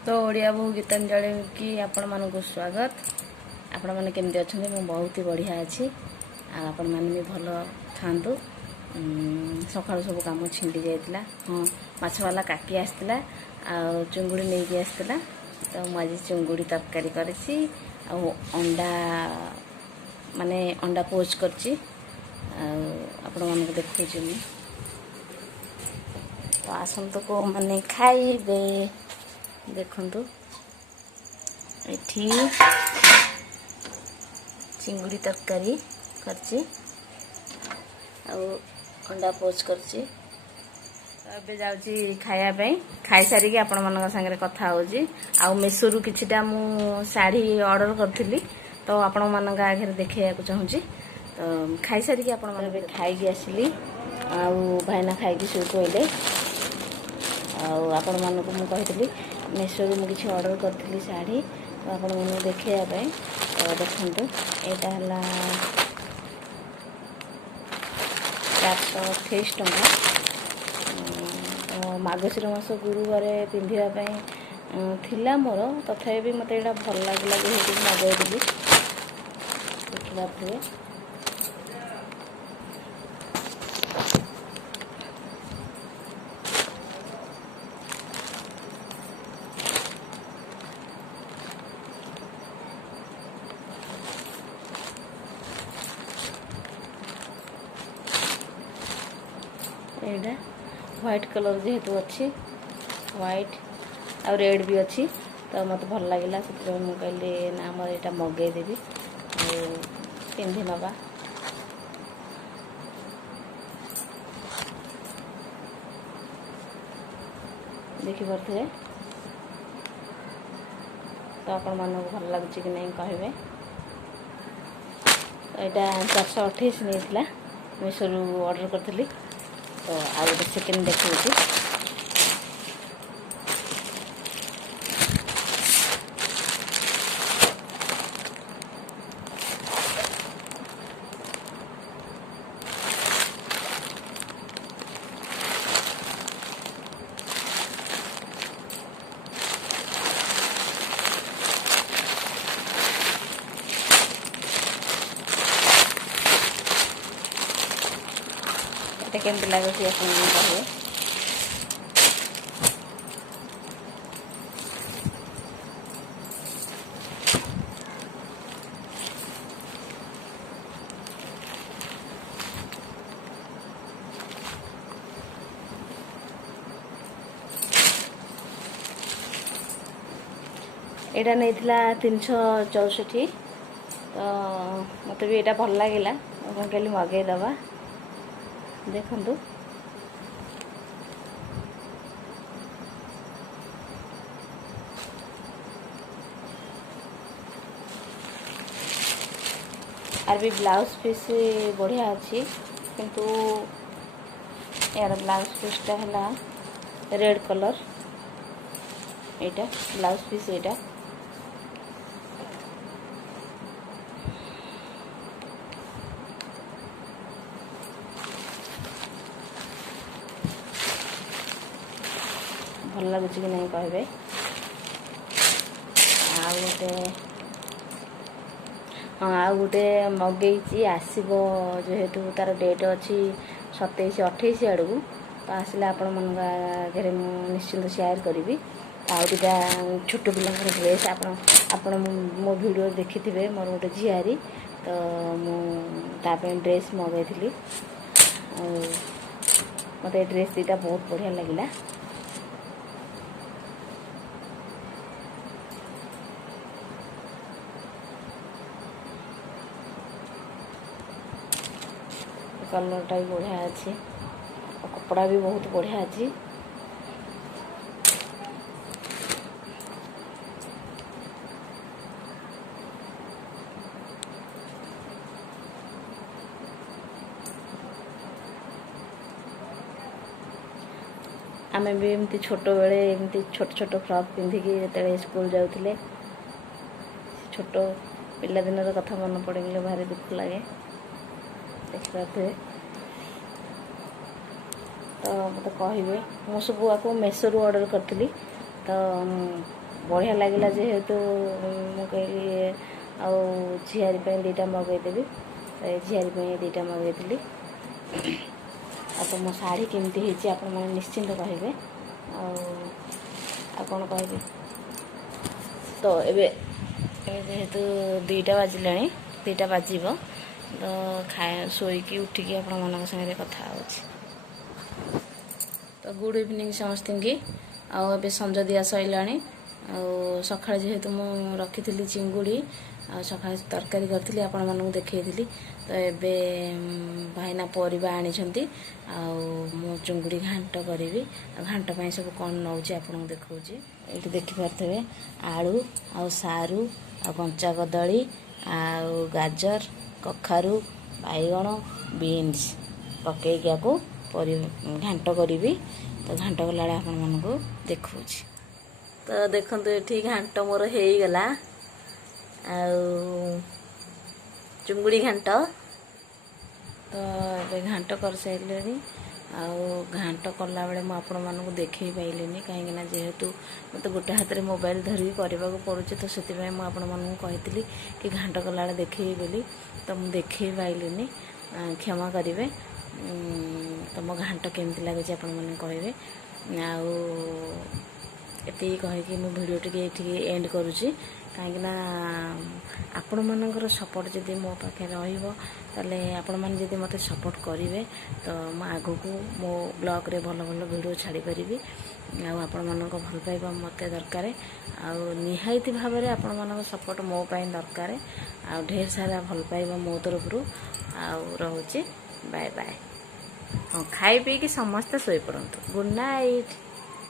तो ओडिया बहु गीतांजलि की आपण मानक स्वागत। आपण माने केमती अछंते? मु बहुत ही बढ़िया अछि। आपण माने भी भल थांतु। सकाळु सब काम छिंडी जाइतला। हां, माछ वाला काकी आस्तिला आ चुंगुड़ी नेकी आस्तिला। तो मु आज चुंगुड़ी तरकारी करछि आ अंडा माने अंडा पोच करछि आ आपण मानक देखौछि मु। तो आसंतो को माने खाइबे। देखंतु एठी चिंगुड़ी तरकारी करछि आ अंडा पोच करछि। एबे जाउछि खाया पे। खाई सारी के आपण मानक संगे कथा होछि। आ मेसोरु किछिटा मु साड़ी ऑर्डर करथिली, तो आपण मानक आगे देखैया को चाहूछि। तो खाई सारी के आपण मानक खाई के आसिली आ भाईना खाई के सुई कोइले आ आपण मानक मु कहितली मेसोरु मु किछि ऑर्डर करथिली साड़ी, तो आपण मनु देखैया पे। तो देखंतु एटा हला 428 टंका। तो मार्गशीर मास गुरुवार पिंधिया पे थिला मोर, तथापि भी मते एटा भल लागला जे हेतु मगाई देली। देखला पे एटा व्हाइट कलर जेहेतु अच्छी, व्हाइट और रेड भी अच्छी, तो मत भल लगे से मुझे कहली ना मोर यहाँ मगेदेवी पिंधि नवा। देखिपे तो आपण मानक भल लगुच कि नहीं कहे। तो यहाँ 428 नहीं मीशोरू ऑर्डर करी। तो आ गए सेकेंड देखिए केमती लगे कहे। एटा नहीं 364। तो मत भी यहाँ भल लगे कहली मगेदबा। देखंतु आर भी ब्लाउज पीस बढ़िया अच्छी, किंतु यार ब्लाउज पीसटा है रेड कलर। एटा ब्लाउज पीस एटा भल लगुच कि नहीं कहे। आ गोटे मगेची आसब जेहेतु तार डेट अच्छी 27-28 आड़ को, तो आसले आपण मन आगे निश्चिंत शेयर करी। आउटा छोट पिला ड्रेस आपण मो वीडियो देखी थे, मोर गोटे झियारी, तो मुझे ड्रेस मगई। मत ड्रेस दीटा बहुत बढ़िया लगे। कलरटा भी बढ़िया अच्छी, कपड़ा भी बहुत बढ़िया अच्छी। आमे भी एमती छोट बेले एमती छोट छोट फ्रॉक पिंधिकी जो स्कूल जाऊे, छोट पिला दिन कथा मन पड़े भारी दुख लगे। देखा तो मत कहे, मु सब आपको मेसोरू ऑर्डर करी। तो तो बढ़िया लगे जेहेतु मुझे आउ झीआरी दुईटा मगेदेवी तो ये झीआरी दुईटा मगेदी आ तो मो शाढ़ी केमती होती आप निश्चिंत कहे कौन कह तो एबे जेहेतु 2टा बाजिला 2टा बाजिब तो शोईकी उठिकी आपण मन सागे कथा हो तो गुड इवनिंग समस्त की आबे संज दिया सैला सका जेहेतु मु रखी चिंगुड़ी सका तरकारी करी आपण मानक देखी तो एबे भाईना परिबा आनी मु चुंगुड़ी घांट करी घांट पाई सब कौन नौ आपको देखा ये देखिपे आलू आ सारू आ कंचा कदली आ गाजर कखारू बैगण बीन्स पकईकी आपको घांट करी तो घांट कला आपण मानक देखा तो देखो ये घांट मोर हो गला चुंगुड़ी घांट तो ये घांट कर सारे घांट कला बेले मुझे देखे पाइलिनी कहीं जेहेतु मत गोटे हाथ में मोबाइल धरिकी करने को पड़ुचे तो से कही कि घांट कला बेले देखे बोली तो मुझे देखे पाइलिनी क्षमा करेंगे तो मो घांट केमती लगे आप कहे ये कहीकि मो भिडियो टी एंड करुँची कहीं आपण मानकर सपोर्ट जदि मो पाखे रही आपण मैंने मत सपोर्ट करेंगे तो मैं आग को मो ब्लॉग रे भल भल वीडियो छाड़ी पारि आपण मान भल पाइबा मत दरकार निहायती भाव में आपण मान सपोर्ट मो दरकार आ ढेर सारा भल पाइबा मो तरफ रोचे बाय बाय हाँ खाई पी कि समस्ते शोई पड़तु गुड नाइट।